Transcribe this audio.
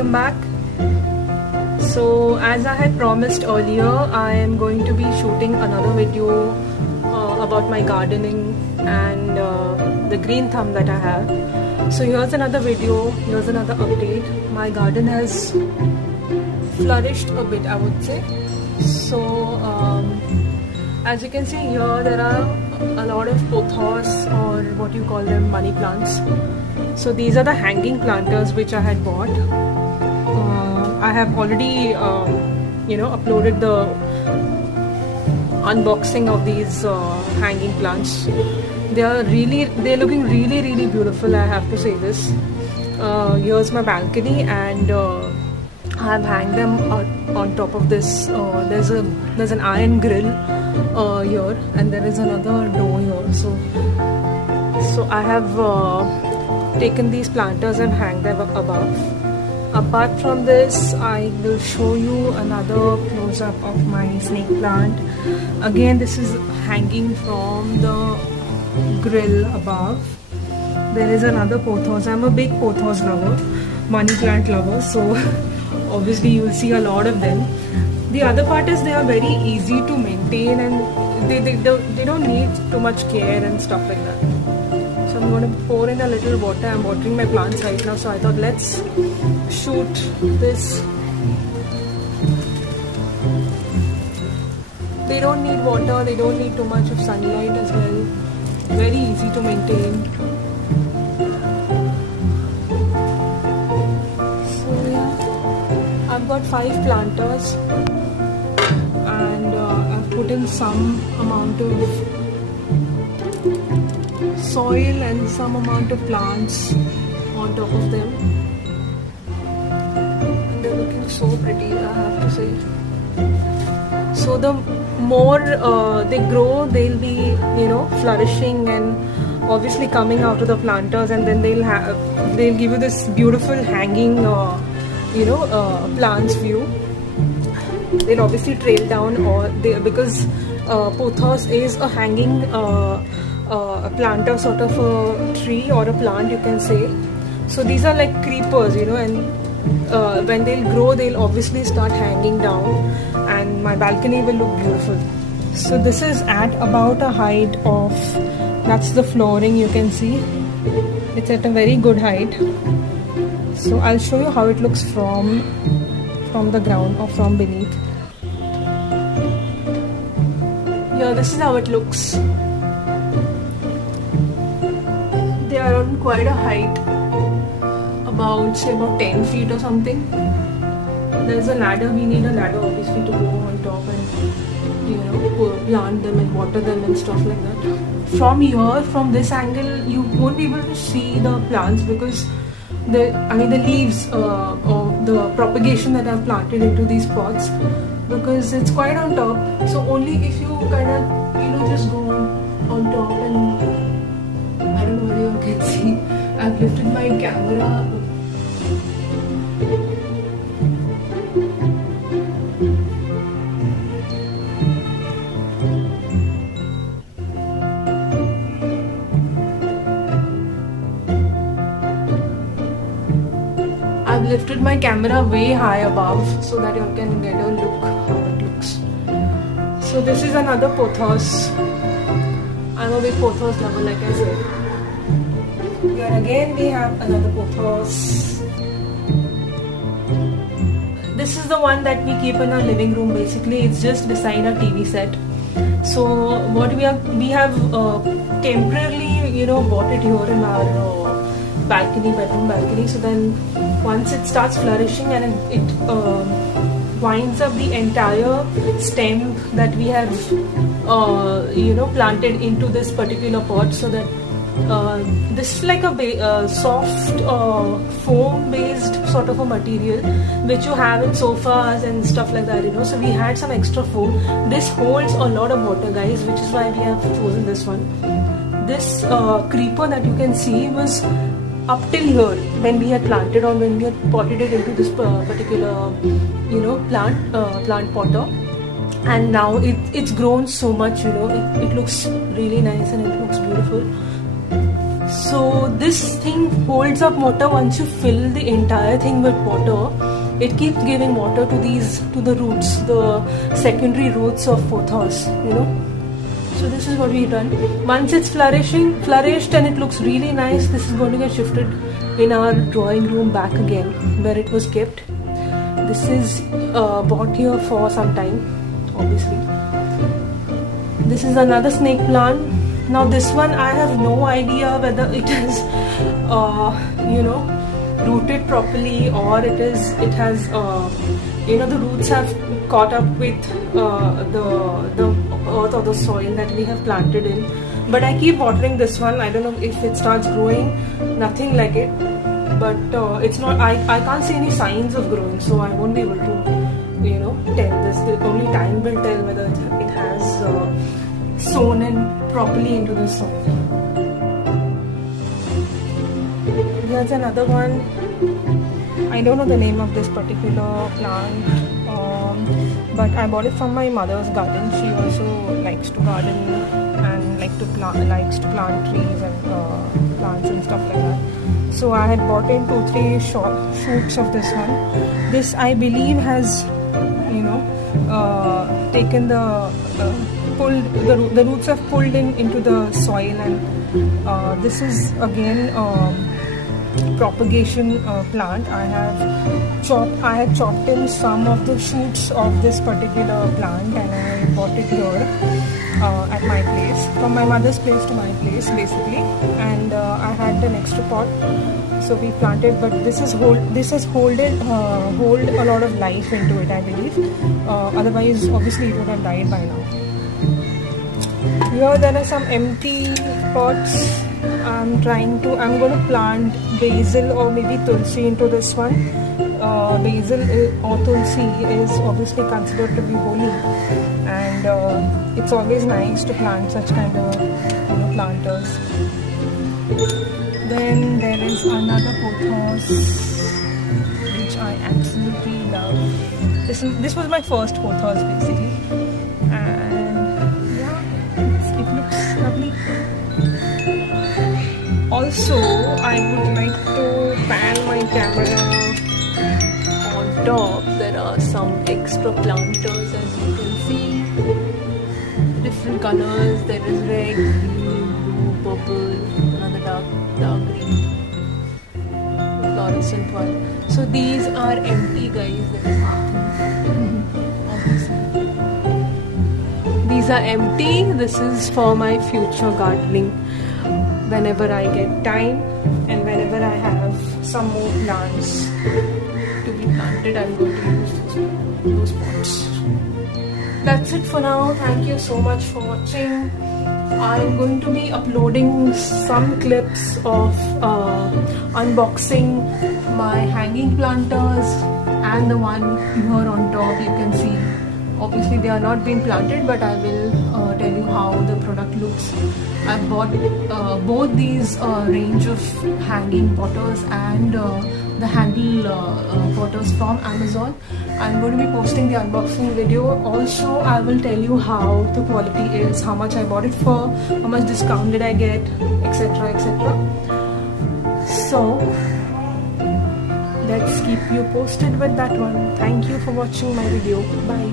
welcome back. So as I had promised earlier, I am going to be shooting another video about my gardening and the green thumb that I have. So here's another video, here's another update. My garden has flourished a bit, I would say. So as you can see here, there are a lot of pothos, or what you call them, money plants. So these are the hanging planters which I had bought. I have already uploaded the unboxing of these hanging plants. They're looking really beautiful, I have to say this. Here's my balcony, and I've hanged them on top of this. There's an iron grill here, and there is another door here. So I have taken these planters and hang them above. Apart from this, I will show you another close-up of my snake plant. Again, this is hanging from the grill above. There is another pothos. I'm a big pothos lover, money plant lover, so obviously you will see a lot of them. The other part is they are very easy to maintain, and they don't need too much care and stuff like that. So I'm going to pour in a little water. I'm watering my plants right now, so I thought let's shoot this. They don't need water, they don't need too much of sunlight as well. Very easy to maintain. So yeah, I've got 5 planters, and I've put in some amount of soil and some amount of plants on top of them. They're looking so pretty, I have to say. So the more they grow, they'll be flourishing and obviously coming out of the planters, and then they'll give you this beautiful hanging plants view. They'll obviously trail down, because pothos is a hanging a planter sort of a tree or a plant, you can say. So these are like creepers, and when they'll grow, they'll obviously start hanging down, and my balcony will look beautiful. So this is at about a height of, that's the flooring, you can see. It's at a very good height. So I'll show you how it looks from the ground or from beneath. Yeah, this is how it looks. They are on quite a height, about 10 feet or something. There's a ladder. We need a ladder obviously to go on top and plant them and water them and stuff like that. From here, from this angle, you won't be able to see the plants, because the leaves or the propagation that I've planted into these pots, because it's quite on top. So only if you kind of just go on top, and I don't know whether you can see, I've lifted my camera. I've lifted my camera way high above so that you can get a look how it looks. So this is another pothos. I'm a big pothos lover, like I said. Here again we have another pothos. This is the one that we keep in our living room. Basically, it's just beside our TV set. So what we have temporarily bought it here in our bedroom balcony. So then once it starts flourishing and it winds up the entire stem that we have planted into this particular pot, so that this is like a soft foam based sort of a material which you have in sofas and stuff like that, so we had some extra foam. This holds a lot of water, guys, which is why we have chosen this one. This creeper that you can see was up till here when we had planted, or when we had potted it into this particular plant potter, and now it's grown so much, it looks really nice and it looks beautiful. So this thing holds up water. Once you fill the entire thing with water, it keeps giving water to the roots, the secondary roots of pothos, you know. So this is what we've done. Once it's flourished and it looks really nice, this is going to get shifted in our drawing room back again where it was kept. This is bought here for some time, obviously. This is another snake plant. Now this one I have no idea whether it is, you know, rooted properly, or it has, you know, the roots have caught up with the earth or the soil that we have planted in. But I keep watering this one. I don't know if it starts growing. Nothing like it. But it's not. I can't see any signs of growing, so I won't be able to, you know, tell this. Only time will tell whether it has sown in properly into the soil. Here's another one. I don't know the name of this particular plant, but I bought it from my mother's garden. She also likes to garden and likes to plant trees and plants and stuff like that. So I had bought in 2-3 shoots of this one. This, I believe, has, you know, taken the roots have pulled into the soil, and this is again propagation plant. I had chopped in some of the shoots of this particular plant, and I bought it here at my place, from my mother's place to my place basically. And I had an extra pot, so we planted. But this has hold a lot of life into it, I believe. Otherwise, obviously, it would have died by now. Here there are some empty pots. I'm going to plant basil or maybe tulsi into this one. Basil or tulsi is obviously considered to be holy, and it's always nice to plant such kind of, you know, planters. Then there is another pothos which I absolutely love. This was my first pothos basically, and yeah, it looks lovely. Also, I would like to pan my camera. On top there are some extra planters, as you can see. Different colors. There is red, green, blue, purple, another dark green, fluorescent one. So these are empty, guys. There is nothing. Obviously, these are empty. This is for my future gardening. Whenever I get time and whenever I have some more plants to be planted, I'm going to use those pots. That's it for now. Thank you so much for watching. I'm going to be uploading some clips of unboxing my hanging planters and the one here on top. You can see, obviously they are not being planted, but I will tell you how the product looks. I've bought both these range of hanging potters and the handle potters from Amazon. I'm going to be posting the unboxing video. Also, I will tell you how the quality is, how much I bought it for, how much discount did I get, etc, etc. So let's keep you posted with that one. Thank you for watching my video. Bye.